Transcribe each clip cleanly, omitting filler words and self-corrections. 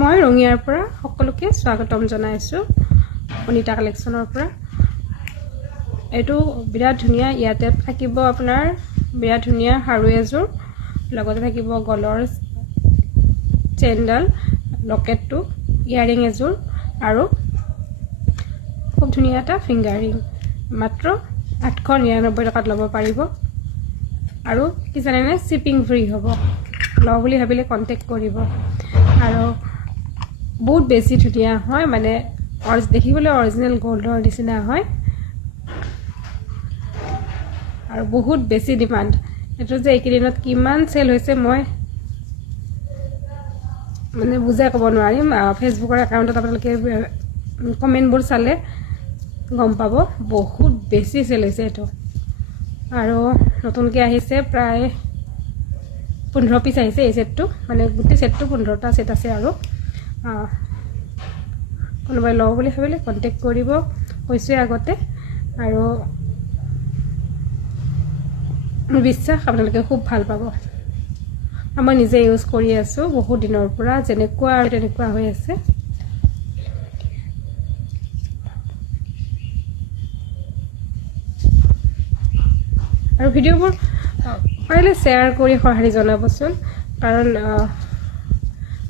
মই ৰঙিয়াৰ পৰা সকলোকে স্বাগতম জনাইছো অনিতা কালেকশনৰ পৰা এটো বিৰাট ধুনিয়া ইয়াতে থাকিব আপোনাৰ বিৰাট ধুনিয়া হাৰু এজোৰ লগতে থাকিব গলৰ চেণ্ডাল লকেটটো ইয়াৰিং এজোৰ আৰু খুব ধুনিয়া এটা ফিংগাৰ ৰিং মাত্ৰ 899 টকাত ল'ব পাৰিব আৰু কি জানেনে শিপিং ফ্ৰী হ'ব ল বুলি ভাবিলে কন্টাক্ট কৰিব আৰু বহুত বেছি ধুনিয়া হয় মানে দেখিবলৈ অৰিজিনাল গোল্ডৰ নিচিনা হয় আৰু বহুত বেছি ডিমান্ড এটো যে একেদিনত কিমান সেল হৈছে মই মানে বুজাই ক'ব নোৱাৰিম ফেসবুকৰ একাউণ্টত আপোনালোকে কমেন্টবোৰ চালে গম পাব বহুত বেছি সেল হৈছে এটো আৰু নতুনকৈ আহিছে প্ৰায় 15 পিস আহিছে এই সেটটো মানে গোটেই সেটটো 15টা সেট আছে আৰু কোনোবাই লও বুলি ভাবিলে কন্টাক্ট কৰিব কৈছে আগতে আৰু মোৰ বিশ্বাস আপোনালোকে খুব ভাল পাব মই নিজে ইউজ কৰি আছো বহুত দিনৰ পৰা যেনেকুৱা আৰু তেনেকুৱা হৈ আছে আৰু ভিডিওবোৰ পাৰিলে শেয়াৰ কৰি সহাৰি জনাবচোন কাৰণ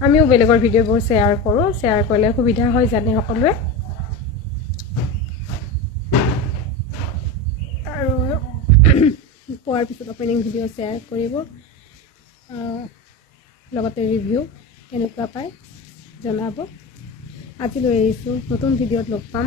আমিও বেলেগৰ ভিডিওবোৰ শেয়াৰ কৰো শেয়াৰ কৰিলে সুবিধা হয় জানে সকলোৱে আৰু পোৱাৰ পিছত ওপেনিং ভিডিও শেয়াৰ কৰিব লগতে ৰিভিউ কেনেকুৱা পায় জনাব আজি লৈ আহিছো নতুন ভিডিওত লগ পাম